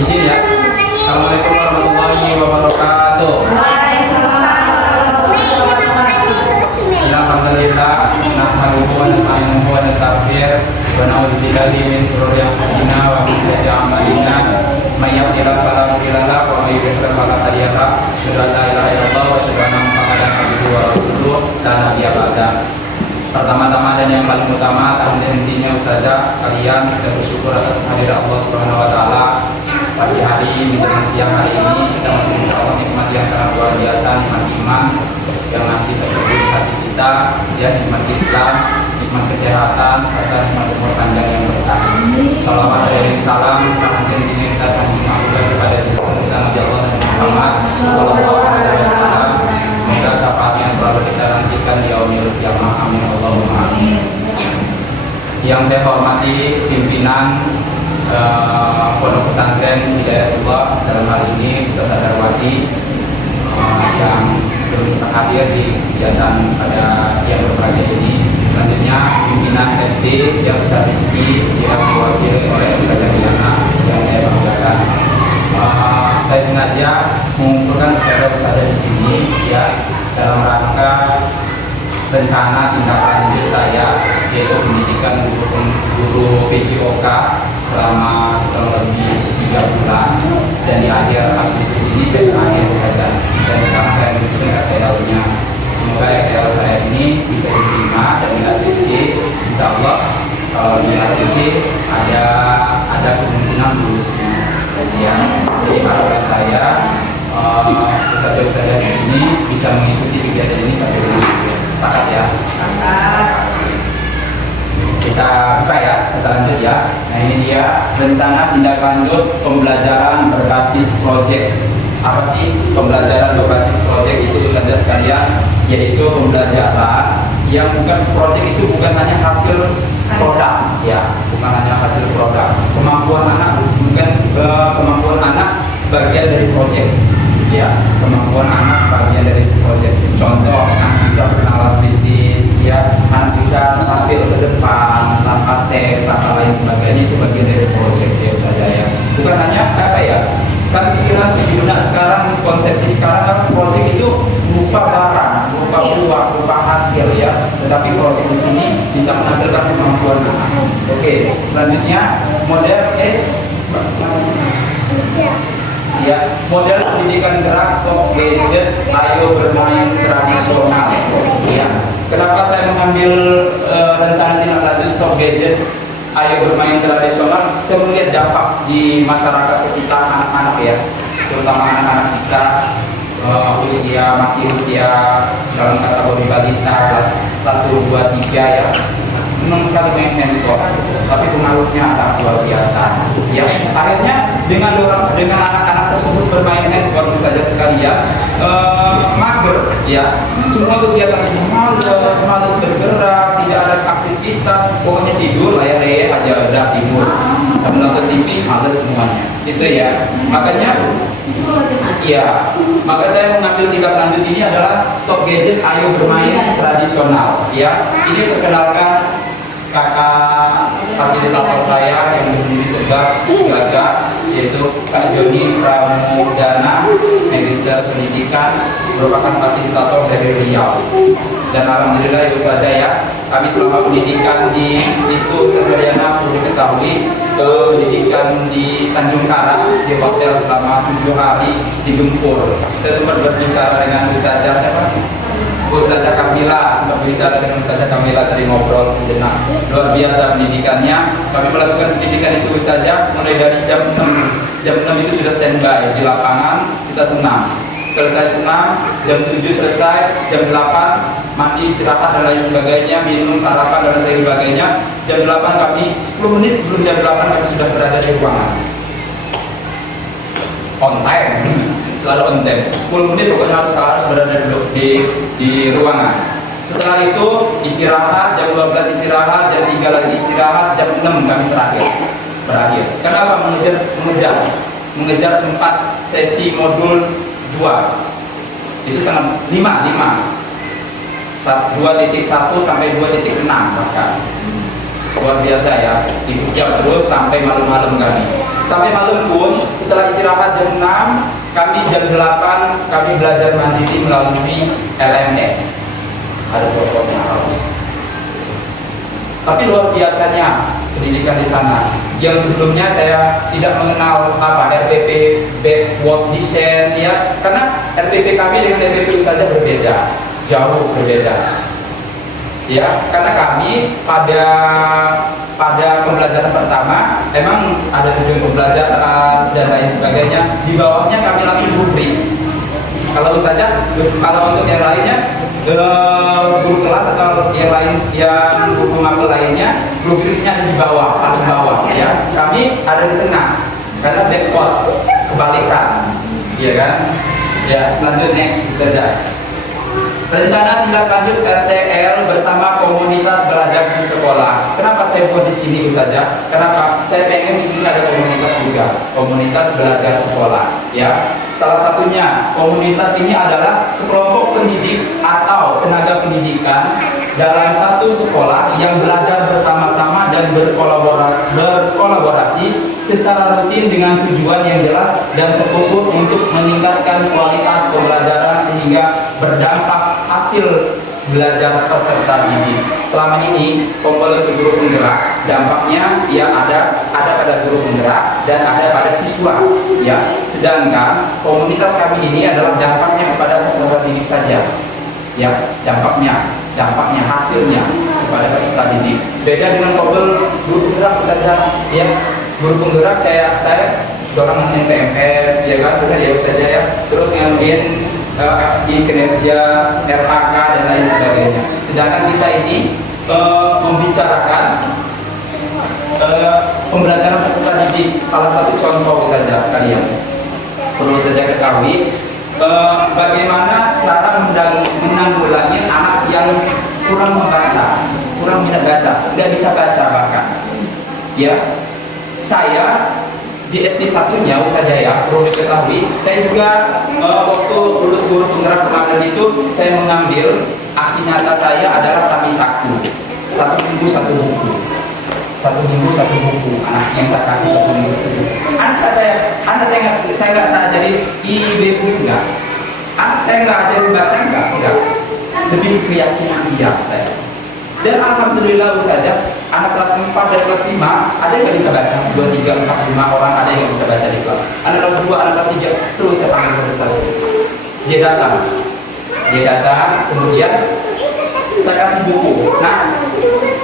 Izin ya. Assalamualaikum warahmatullahi wabarakatuh. Alhamdulillah, nahmaduhu wa nasta'inuhu wa nastaghfiruh wa na'udzu billahi min shururi anfusina wa min sayyiati a'malina. May yahdihillahu fala mudilla lahu wa may yudlil fala hadiya lahu. Asyhadu an la ilaha illallah wa asyhadu anna Muhammadan abduhu wa rasuluh. La nabiyya ba'da. Pertama-tama dan yang paling utama, tahun intinya Ustazah sekalian, kita bersyukur atas kehadiran Allah Subhanahu wa taala. Pagi hari menjelang siang hari ini kita masih mendapat nikmat yang sangat luar biasa, nikmat iman yang masih terjadi di hati kita, ya, nikmat Islam, nikmat kesehatan, serta nikmat umur panjang yang berkah. Salawat dan salam rahmat dan cinta kita sanjungan kepada kita Nabi Allah Muhammad sallallahu alaihi wasallam. Semoga syafaatnya selalu kita nantikan di yaumil qiyamah. Amin Allahumma amin. Yang saya hormati pimpinan Pondok Pesantren Hidayatullah, dalam hal ini Ustaz Darwati, yang terus hadir di kegiatan pada yang berbahagia ini. Selanjutnya pimpinan SD yang Ustaz Rizky, yang diwakili oleh Ustaz Diana yang saya banggakan. Saya sengaja mengumpulkan ustazah-ustazah di sini, ya, dalam rangka rencana tindak lanjut saya, yaitu pendidikan guru PJOK selama kurang lebih 3 bulan, dan di akhir Agustus ini saya terakhir saja, dan sekarang saya menyusun RTL-nya. Semoga RTL saya ini bisa diterima dan di ACC, insya Allah kalau di ACC ada kemungkinan lulusnya. Ya, jadi harapan saya ustazah-ustazah ini bisa mengikuti kegiatan ini sampai dengan sepakat, ya. Kita buka, ya, kita lanjut, ya. Nah, ini dia rencana tindak lanjut pembelajaran berbasis proyek. Apa sih pembelajaran berbasis proyek itu, ustazah sekalian? Yaitu pembelajaran yang bukan proyek itu bukan hanya hasil produk, ya, bukan hanya hasil produk. Kemampuan anak bukan kemampuan anak bagian dari proyek, ya, kemampuan anak bagian dari proyek. Contoh, anak bisa bernalar kritis, ya, anak bisa tampil ke depan tanpa tes, tanpa lain sebagainya, itu bagian dari proyek, ya saja, ya. Bukan hanya apa, ya, kan pikiran di benak sekarang, miskonsepsi sekarang kan proyek itu berupa barang, berupa buah, berupa hasil, ya. Tetapi proyek di sini bisa menampilkan kemampuan anak. Oke, selanjutnya model ya, model pendidikan gerak soft gadget, ayo bermain tradisional. Ya, kenapa saya mengambil rencana tindak lanjut soft gadget, ayo bermain tradisional? Saya melihat dampak di masyarakat sekitar anak-anak, ya, terutama anak-anak kita masih usia dalam kategori balita kelas 1, 2, 3, ya, senang sekali main handphone, tapi pengaruhnya sangat luar biasa, ya. Akhirnya dengan anak-anak tersebut bermain handphone saja sekalian, mager, ya, semua kegiatan itu malas bergerak, tidak ada aktivitas, pokoknya tidur, layar-layar aja udah tidur, nonton TV males semuanya, itu, ya. Makanya, iya, maka saya mengambil tindak lanjut ini adalah stop gadget, ayo bermain tradisional, ya. Ini perkenalkan kakak fasilitator saya yang berdiri tegak gagah, yaitu Kak Joni Pramudana, Magister Pendidikan, merupakan fasilitator dari Riau. Dan alhamdulillah, ya ustazah, ya, kami selama pendidikan di itu Sandariana perlu diketahui, pendidikan di Tanjung Karang di hotel selama 7 hari di Gempur. Kita sempat berbicara dengan ustazah siapa? Ustazah Kamila, sempat berbicara dengan Ustazah Kamila, tadi ngobrol sejenak. Luar biasa pendidikannya. Kami melakukan pendidikan itu ustazah mulai dari jam 6. Jam 6 itu sudah standby di lapangan, kita senam. Selesai senam, jam 7 selesai, jam 8 mandi, istirahat dan lain sebagainya, minum, sarapan dan lain sebagainya. Jam 8 kami, 10 menit sebelum jam 8 kami sudah berada di ruangan. On time. Selalu on time. 10 menit pokoknya harus berada di ruangan. Setelah itu istirahat, jam 12 istirahat, jam 3 lagi istirahat, jam 6 kami berakhir. Kenapa? Mengejar 4 sesi modul 2. Itu sangat 5 2.1 sampai 2.6 bahkan. Luar biasa, ya, dikejar terus sampai malam-malam kami. Sampai malam pun setelah istirahat jam 6, kami jam 8 kami belajar mandiri melalui LMS. Ada protokolnya harus. Tapi luar biasanya pendidikan di sana. Yang sebelumnya saya tidak mengenal apa RPP backward design ya, karena RPP kami dengan RPP saja berbeda, jauh berbeda. Ya, karena kami pada pembelajaran pertama emang ada tujuan pembelajaran dan lain sebagainya. Di bawahnya kami langsung rubrik. Kalau untuk yang lainnya guru kelas atau yang lain yang guru mapel lainnya rubriknya ada di bawah, paling bawah ya. Kami ada di tengah karena backward, kebalikan, ya kan? Ya, selanjutnya saja. Rencana tindak lanjut RTL bersama komunitas belajar di sekolah. Kenapa saya buat di sini saja? Kenapa? Saya pengen di sini ada komunitas juga, komunitas belajar sekolah. Ya, salah satunya komunitas ini adalah sekelompok pendidik atau tenaga pendidikan dalam satu sekolah yang belajar bersama-sama dan berkolaborasi secara rutin dengan tujuan yang jelas dan terukur untuk meningkatkan kualitas pembelajaran sehingga berdampak hasil belajar peserta didik. Selama ini komponen guru penggerak dampaknya ya ada pada guru penggerak dan ada pada siswa ya. Sedangkan komunitas kami ini adalah dampaknya kepada peserta didik saja. Ya, dampaknya hasilnya kepada peserta didik. Beda dengan guru penggerak saja ya. Guru penggerak saya seorang yang PMR ya kan, benar ya saja ya. Terus kemudian di kinerja RAK dan lain sebagainya. Sedangkan kita ini membicarakan pembelajaran peserta didik. Salah satu contoh saja sekalian perlu saja ketahui bagaimana cara menanggulangi anak yang kurang membaca, kurang minat baca, tidak bisa baca bahkan ya. Saya di SD satunya saja ya, perlu diketahui, saya juga waktu lulus guru penggerak kemarin itu saya mengambil aksi nyata saya adalah Sami Saku, 1 minggu 1 buku, 1 minggu 1 buku. Anak yang saya kasih 1 minggu 1 buku. Anak saya nggak saya jadi IB buku enggak. Anak saya nggak ajarin baca enggak. Lebih keyakinan dia saya. Dan alhamdulillah saja anak kelas 4 dan kelas 5 ada yang nggak bisa baca, 2, 3, 4, 5 orang ada yang nggak bisa baca di kelas. Anak kelas 2, anak kelas 3 terus saya panggil profesor. Dia datang, kemudian saya kasih buku. Nah,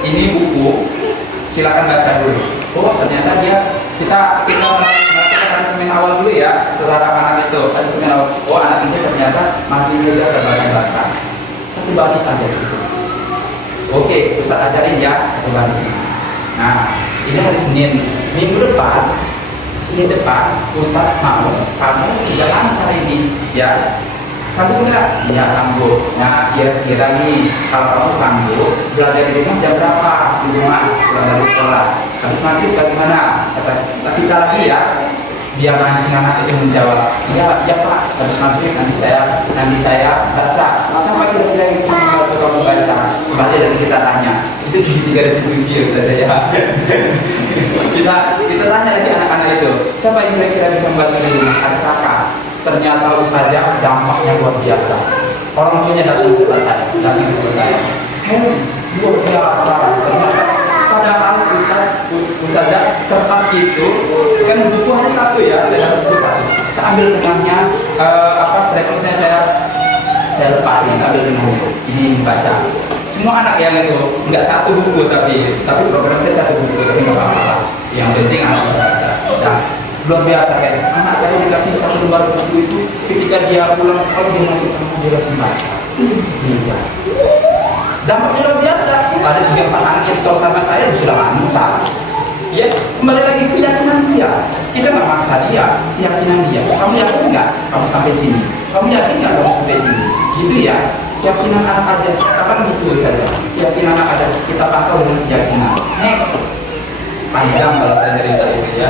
ini buku, silakan baca dulu. Oh ternyata kita melakukan asesmen awal dulu ya terhadap anak itu. Asesmen awal. Oh anak ini ternyata masih belajar terbalik-balik. 1 baris saja gitu. Oke, Ustaz ajarin ya kembali sini. Nah, ini hari Senin. Minggu depan, Senin depan, Ustaz mau kamu sudah lancar ini, ya. Sanggup nggak? Iya sanggup. Nah, kira-kira nih, kalau kamu sanggup, belajar di rumah jam berapa? Di rumah, pulang dari sekolah. Habis maghrib bagaimana? Kita lagi ya. Biar mancing anak itu menjawab, iya Pak, habis maghrib nanti saya baca. Masa Pak kira-kira yang sama kalau kamu baca? Kembali dari kita tanya, itu segitiga restitusi ya saja ya. kita tanya lagi anak-anak itu, siapa yang kira-kira bisa membantu di rumah? Ada kakak. Ternyata saja dampaknya luar biasa. Orang tuanya datang ke kelas saya, hei luar biasa. Ternyata padahal Ustazah kertas itu kan buku hanya 1 ya, saya dapat buku 1. Saya ambil tengahnya, referensinya saya lepasin, saya ambil tengah buku. Ini baca. Semua anak yang itu nggak 1 buku tapi program saya 1 buku tapi nggak apa-apa. Yang penting anak bisa baca. Nah, luar biasa kan. Anak saya dikasih 1 lembar buku itu ketika dia pulang sekolah dia masih langsung baca. Bisa. Dampaknya luar biasa. Ada 3-4 anak yang sekolah sama saya sudah lancar. Ya, kembali lagi keyakinan dia. Kita nggak maksa dia, keyakinan dia. Kamu yakin nggak kamu sampai sini? Kamu yakin nggak kamu sampai sini? Gitu ya. Keyakinan anak aja. Sekarang gitu saja. Keyakinan anak ada. Kita pantau dengan keyakinan. Next. Panjang kalau saya cerita itu ya.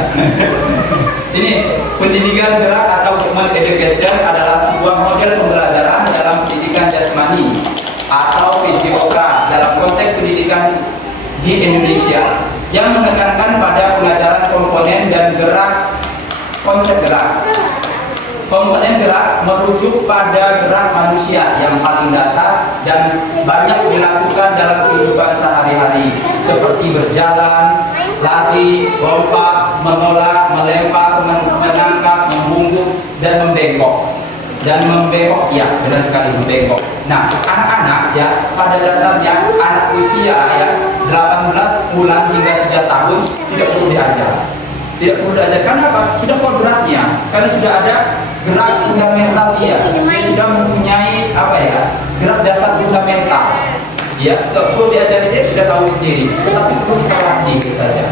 Ini pendidikan gerak atau human education adalah sebuah model pembelajaran dalam pendidikan jasmani atau PJOK dalam konteks pendidikan di Indonesia yang menekankan pada pelajaran komponen dan gerak konsep gerak. Komponen gerak merujuk pada gerak manusia yang paling dasar dan banyak dilakukan dalam kehidupan sehari-hari, seperti berjalan, lari, lompat, menolak, melempar, menangkap, membungkuk, dan membengkok. Ya, benar sekali, membengkok. Nah, anak-anak ya, pada dasarnya anak usia ya 18 bulan hingga 3 tahun tidak perlu diajar. Tidak perlu diajarkan apa? Sudah kodratnya, karena sudah ada gerak fundamental dia sudah mempunyai apa ya, gerak dasar fundamental ya, tidak perlu diajari, dia sudah tahu sendiri, tetapi perlu kita latih itu saja,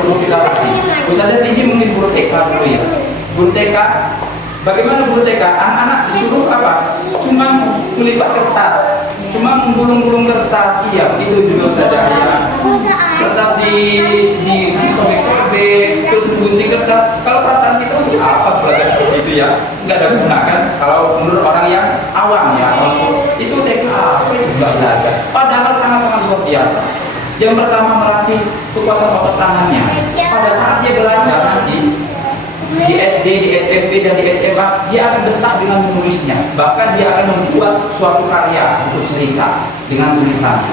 perlu kita latih. Misalnya tinggi mungkin guru TK dulu ya, guru TK. Bagaimana guru TK? Anak-anak disuruh apa? Cuma melipat kertas, cuma menggulung-gulung kertas, iya begitu juga saja ya. Kertas di sobek-sobek, terus gunting kertas. Kalau perasaan kita apa belajar seperti itu ya? Nggak ada guna kan? Kalau menurut orang yang awam ya, itu TK apa itu nggak belajar. Padahal sangat-sangat luar biasa. Yang pertama melatih kekuatan otot tangannya. Pada saat dia belajar nanti di SD, di SMP, dan di SMA, dia akan detak dengan menulisnya. Bahkan dia akan membuat suatu karya untuk cerita dengan tulisan.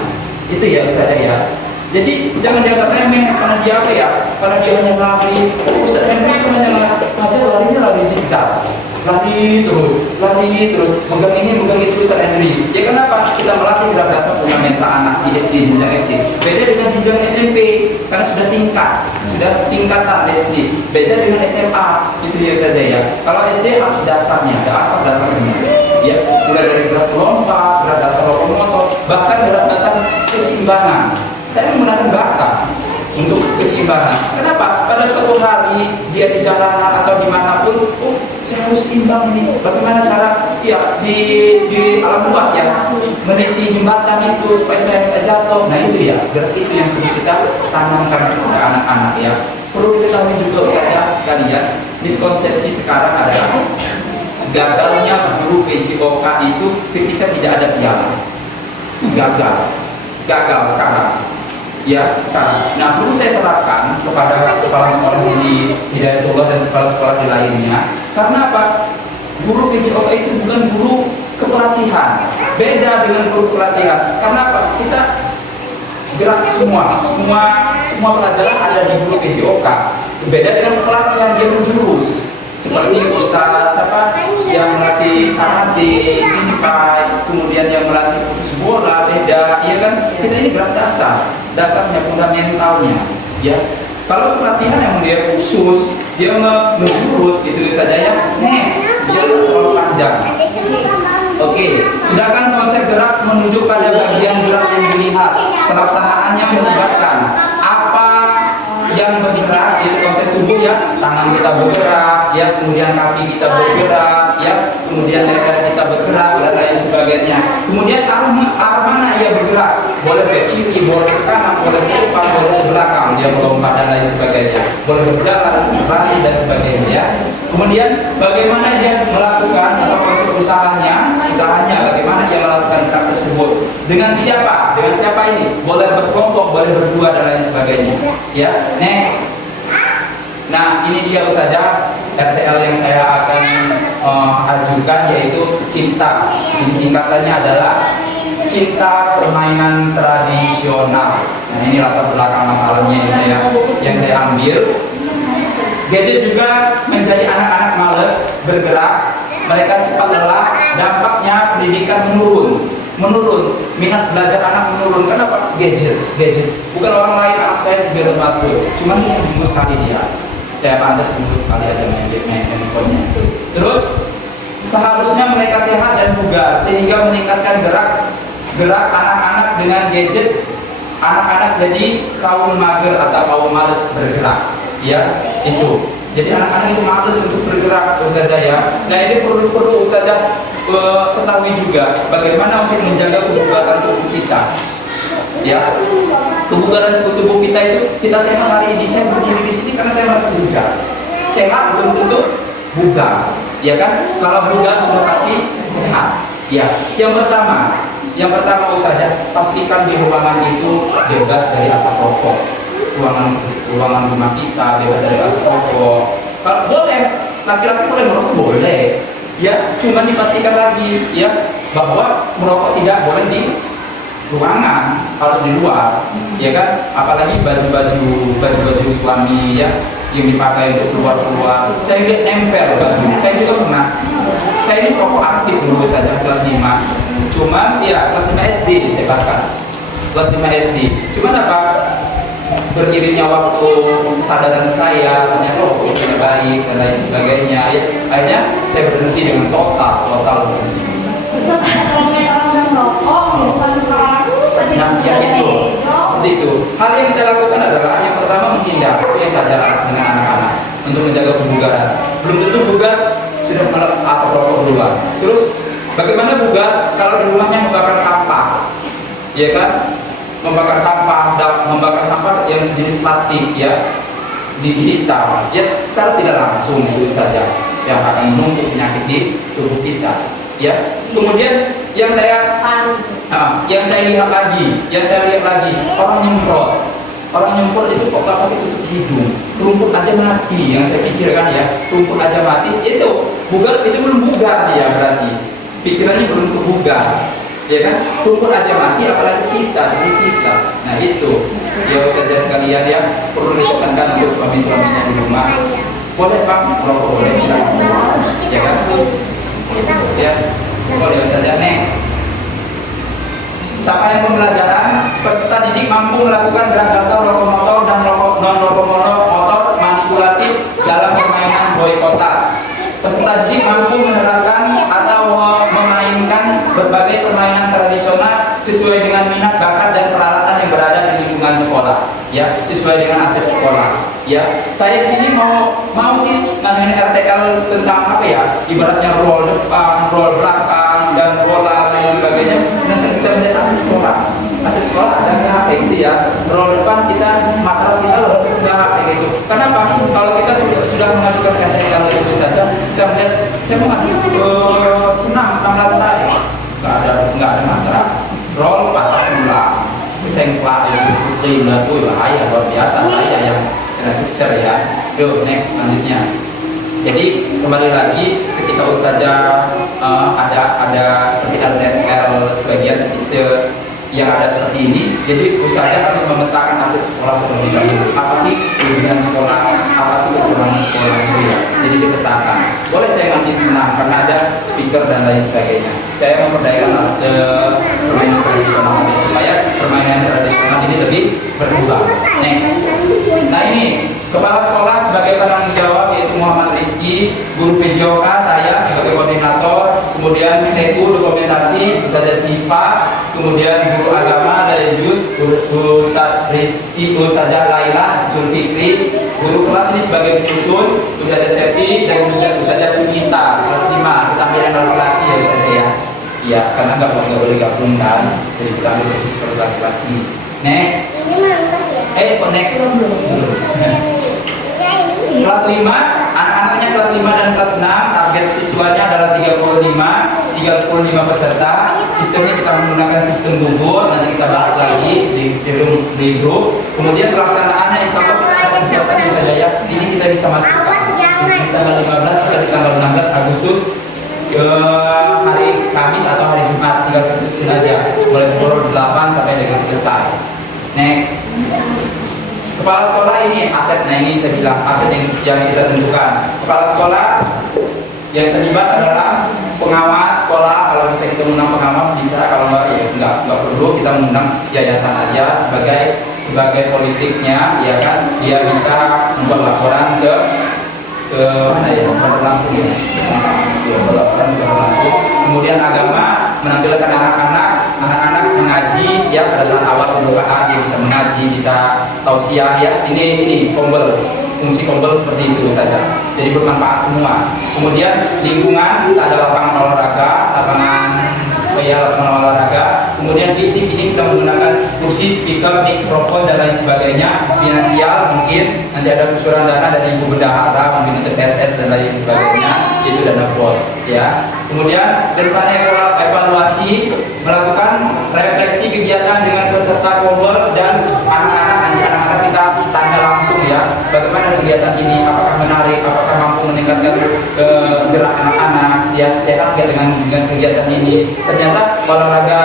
Itu ya saja ya. Jadi jangan dianggap remeh karena dia apa ya? Karena dia hanya lari. Ustaz Henry itu hanya ngajar larinya lari zigzag, lari terus, megang ini, megang itu Ustaz Henry. Ya kenapa? Kita melatih gerak dasar fundamental anak di SD, jenjang SD. Beda dengan jenjang SMP, karena sudah tingkatan SD. Beda dengan SMA, itu dia saja ya. Kalau SD harus dasarnya, ada asal-dasarnya. Ya, mulai dari gerak lompat, gerak dasar lokomotor, bahkan gerak dasar keseimbangan. Saya menggunakan belakang untuk keseimbangan. Kenapa? Pada suatu hari dia di jalanan atau dimanapun, saya harus imbang ini. Bagaimana cara? Ya di alam luas ya, meniti jembatan itu supaya saya tidak jatuh. Nah itu ya, gerak itu yang perlu kita tanamkan kepada anak-anak ya. Perlu diketahui juga saja sekalian, miskonsepsi sekarang adalah gagalnya guru PJOK itu ketika tidak ada piala. Gagal sekarang. Ya, nah perlu saya terapkan kepada kepala sekolah di Hidayatullah dan kepala sekolah di lainnya. Karena apa? Guru PJOK itu bukan guru kepelatihan, beda dengan guru pelatihan. Karena apa? Kita gerak semua pelajaran ada di guru PJOK. Beda dengan pelatihan, dia menjurus. Seperti Ustaz yang melatih karate, simpai, kemudian yang melatih khusus bola, beda, ya kan? Kita ini gerak dasarnya, fundamentalnya, ya. Kalau pelatihan yang dia khusus, dia menjurus, gitu saja ya. Next, dia terlalu panjang. Oke, sedangkan konsep gerak menuju pada bagian gerak yang dilihat, pelaksanaannya melibatkan apa yang bergerak, itu konsep tubuh ya, tangan kita bergerak, ya, kemudian kaki kita bergerak, ya, kemudian leher kita bergerak dan lain sebagainya. Kemudian arah mana ia bergerak? Boleh ke kiri, boleh ke kanan, boleh ke depan, boleh ke belakang, dia melompat dan lain sebagainya. Boleh berjalan, lari dan sebagainya. Ya. Kemudian bagaimana dia melakukan atau konsep usahanya bagaimana dia melakukan gerak tersebut? Dengan siapa? Dengan siapa ini? Boleh berkelompok, boleh berdua dan lain sebagainya. Ya, next. Nah, ini dia saja RTL yang saya akan ajukan, yaitu cinta. Ini singkatannya adalah cinta permainan tradisional. Nah, ini latar belakang masalahnya yang saya ambil. Gadget juga menjadi anak-anak malas bergerak, mereka cepat lelah, dampaknya pendidikan menurun, minat belajar anak menurun. Kenapa? Gadget. Bukan orang lain, anak saya juga termasuk. Cuman seminggu sekali dia. Saya pandang seminggu sekali aja main handphonenya. Terus seharusnya mereka sehat dan bugar sehingga meningkatkan gerak anak-anak dengan gadget. Anak-anak jadi kaum mager atau kaum malas bergerak. Ya, itu. Jadi anak-anak itu malas untuk bergerak, saja ya. Nah ini perlu saja ketahui juga bagaimana untuk menjaga kebugaran tubuh kita. Ya, kebugaran tubuh kita itu kita sehat hari ini, saya berdiri di sini karena saya merasa bugar. Sehat belum tentu bugar, ya kan? Kalau bugar sudah pasti sehat. Ya, yang pertama saja pastikan di ruangan itu bebas dari asap rokok. Ruangan rumah kita bebas dari asap rokok. Kalau boleh, laki-laki boleh merokok boleh, ya, cuman dipastikan lagi ya bahwa merokok tidak boleh di ruangan, harus di luar, ya kan? Apalagi baju suami ya yang dipakai untuk keluar. Saya lihat nempel baju. Saya juga pernah. Saya ini perokok aktif dulu saja kelas 5. Cuman ya kelas 5 SD saya bakar. Kelas 5 SD. Cuman apa? Beriringnya waktu kesadaran saya ternyata rokok tidak baik dan lain sebagainya ya. Akhirnya saya berhenti dengan total. Nah, ya itu, seperti itu. Hal yang kita lakukan adalah yang pertama menghindar, yang saja dengan anak-anak untuk menjaga kebugaran. Belum tentu bugar sudah melepas asap rokok duluan. Terus bagaimana bugar kalau di rumahnya membakar sampah, ya kan? Membakar sampah yang sejenis plastik ya, dihisap. Ya secara tidak langsung itu saja yang akan menumpuk penyakit di tubuh kita. Ya, kemudian yang saya lihat lagi orang nyemprot itu kok nggak pakai tutup hidung, rumput aja mati. Yang saya pikirkan ya, rumput aja mati itu bugar, itu belum bugar dia, berarti pikirannya belum bugar, ya kan? Rumput aja mati, apalagi kita. Nah itu ya saja sekalian ya, perlu ditekankan untuk suami-suaminya di rumah. Boleh Pak merokok, boleh silakan, ya kan? Ya, boleh saja. Next, capaian pembelajaran, peserta didik mampu melakukan gerak dasar lokomotor dan non lokomotor manipulatif dalam permainan boy kotak. Peserta didik mampu menerapkan atau memainkan berbagai permainan tradisional sesuai dengan minat, bakat dan peralatan yang berada di lingkungan sekolah, ya, sesuai dengan aset sekolah. Ya, saya di sini mau sih namanya RTL tentang apa ya, ibaratnya roll depan, roll belakang, dan bola dan sebagainya. Sedangkan kita melihat aset sekolah ada kayak gitu ya. Roll depan kita matras kita lengkapnya kayak gitu. Kenapa? Kalau kita sudah mengajukan RTL itu saja, kita melihat saya mau senang lantai, nggak ada matras. Roll patah tulang, sengklak itu putri tuh bahaya luar biasa. Saya yang kena ya. Yuk next selanjutnya. Jadi kembali lagi ketika ustazah ada seperti RTL sebagian yang ada seperti ini, jadi ustazah harus memetakan aset sekolah terlebih dahulu. Apa sih kelebihan sekolah, apa sih kekurangan sekolah itu ya. Jadi dipetakan. Boleh saya nanti senang karena ada speaker dan lain sebagainya. Saya memperdayakan permainan tradisional supaya permainan tradisional ini lebih berkembang. Next. Nah ini kepala sekolah sebagai penanggung jawab yaitu Muhammad Rizky, guru PJOK saya sebagai koordinator, kemudian TU dokumentasi Ustazah Siva, kemudian guru agama dari JUS Ustaz Rizky, Ustazah Laila Zulfikri, guru kelas ini sebagai penyusun Ustazah Septi dan kemudian Ustazah Sukita kelas 5 tampilan laki-laki ya Ustazah ya. Ya karena nggak boleh gabungkan, jadi kita ambil khusus kelas laki-laki. Next. Next. Kelas 5, anak-anaknya kelas 5 dan kelas 6, target siswanya adalah 35 peserta. Sistemnya kita menggunakan sistem gugur, nanti kita bahas lagi di grup. Kemudian pelaksanaannya insya Allah kita akan kegiatan saja ya. Ini kita bisa masuk di tanggal 15 sampai tanggal 16 Agustus hari Kamis atau hari Jumat, tinggal kita susun aja mulai pukul 8 sampai dengan selesai. Next. Kepala sekolah ini aset, nah ini saya bilang aset yang kita tentukan. Kepala sekolah yang terlibat adalah pengawas sekolah. Kalau bisa kita mengundang pengawas bisa, kalau enggak ya enggak perlu, kita mengundang yayasan aja sebagai politiknya, ya kan? Dia bisa membuat laporan ke mana ya, Lampung ya. Laporan ke Lampung. Kemudian agama menampilkan anak-anak mengaji ya pada saat awal pembukaan, dia bisa mengaji, bisa tausiah ya. Ini fungsi kombel seperti itu saja. Jadi bermanfaat semua. Kemudian lingkungan kita ada lapangan olahraga. Kemudian fisik ini kita menggunakan kursi, speaker, mikrofon dan lain sebagainya. Finansial mungkin nanti ada kucuran dana dari Ibu Bendahara, mungkin untuk SS dan lain sebagainya. Itu dana pos ya. Kemudian rencana evaluasi, melakukan refleksi kegiatan dengan peserta kombel dan anak-anak kita tanya langsung ya. bagaimana kegiatan ini, apakah menarik, apakah mampu meningkatkan gerak anak-anak, ya sehat nggak dengan kegiatan ini. Ternyata olahraga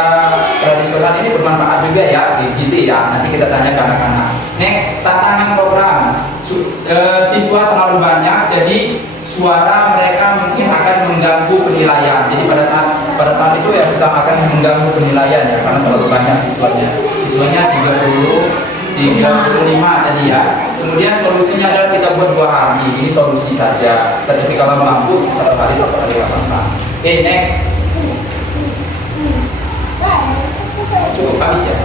tradisional ini bermanfaat juga ya, gitu ya. Nanti kita tanya ke anak-anak. Next, tantangan program. Siswa terlalu banyak, jadi suara mereka mungkin akan mengganggu penilaian. Jadi pada saat itu ya kita akan mengganggu penilaian ya, karena terlalu banyak siswanya. Siswanya 35 tadi ya. Kemudian solusinya adalah kita buat 2 hari. Ini solusi saja. Tapi kalau mampu 1 hari 1 hari 8. Oke, next. Cukup habis ya.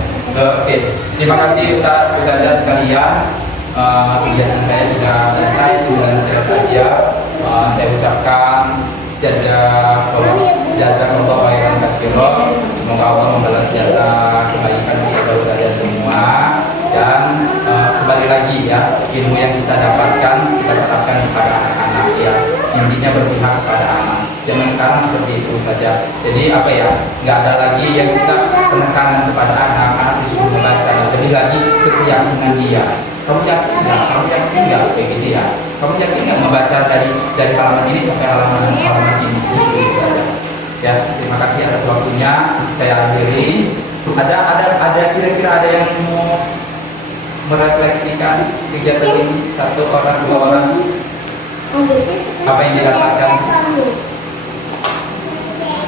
Oke, terima kasih Ustazah sekalian. Kegiatan saya sudah selesai, sudah saja. Saya ucapkan jazakallahu khairan katsiran. Semoga Allah membalas jasa kebaikan saudara-saudara semua, dan kembali lagi ya, ilmu yang kita dapatkan kita tetapkan kepada anak-anak ya, intinya berpihak kepada anak. Zaman sekarang seperti itu saja. Jadi apa ya, nggak ada lagi yang kita penekanan kepada anak-anak disuruh membaca, lebih lagi keyakinan dia. Kamu yakin nggak? Kamu yakin nggak? Kayak gitu ya. Kamu yakin nggak membaca dari halaman ini sampai halaman ini? Itu saja. Ya, terima kasih atas waktunya. Saya akhiri. Ada kira-kira ada yang mau merefleksikan kegiatan ini? 1 orang, 2 orang? Apa yang didapatkan?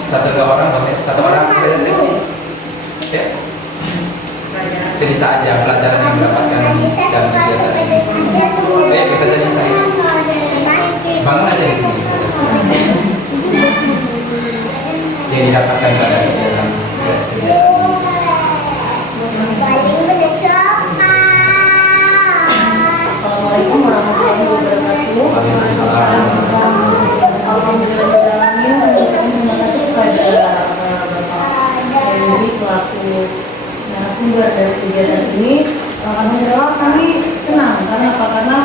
1 2 orang boleh? 1 orang saja sih. Ya. Cerita aja pelajaran yang didapatkan dalam kegiatan ini. Oke, bisa jadi saya. Bangun aja di sini. Yang didapatkan pada kegiatan ini. Assalamualaikum warahmatullahi wabarakatuh. Waalaikumsalam. Alhamdulillahirrahmanirrahim. Terima kasih kepada Bapak Dewi selaku narasumber dari kegiatan ini. Alhamdulillah kami senang karena apa? Karena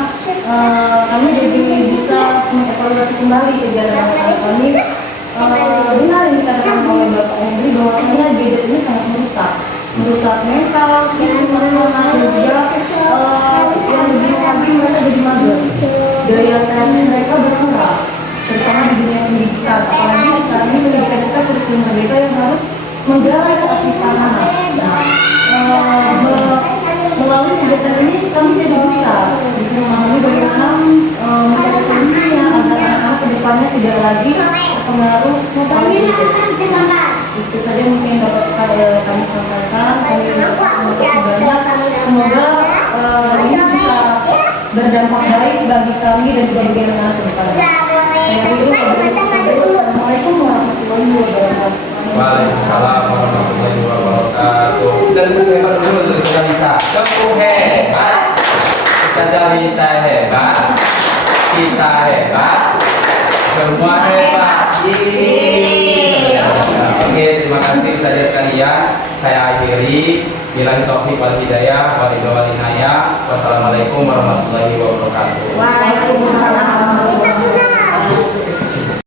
kami jadi bisa mengevaluasi kembali kegiatan anak-anak kami. Benar yang dikatakan oleh Bapak Henry bahwasanya gadget ini sangat merusak mental, psikologi, dan juga yang lebih lagi mereka jadi mager. Daya kreatif mereka berkurang, terutama di dunia pendidikan. Apalagi sekarang ini pendidikan kita kurikulum merdeka yang harus menggelar keaktifan anak. Melalui kegiatan ini kami jadi bisa memahami bagaimana mencari solusinya agar anak-anak kedepannya tidak lagi terpengaruh mobil. Itu saja mungkin dapat kami sampaikan. Kami banyak. Semoga ini bisa berdampak baik bagi kami dan juga bagi anak-anak kedepannya. Assalamualaikum warahmatullahi wabarakatuh. Waalaikumsalam warahmatullahi wabarakatuh. Kita tepuk hebat dulu untuk Ustazah Lisa. Tepuk hebat. Ustazah Lisa hebat. Kita hebat. Semua hebat. Oke, terima kasih saja sekalian. Saya akhiri. Billahi taufiq wal hidayah wal hidayah. Wassalamualaikum warahmatullahi wabarakatuh. Waalaikumsalam warahmatullahi wabarakatuh.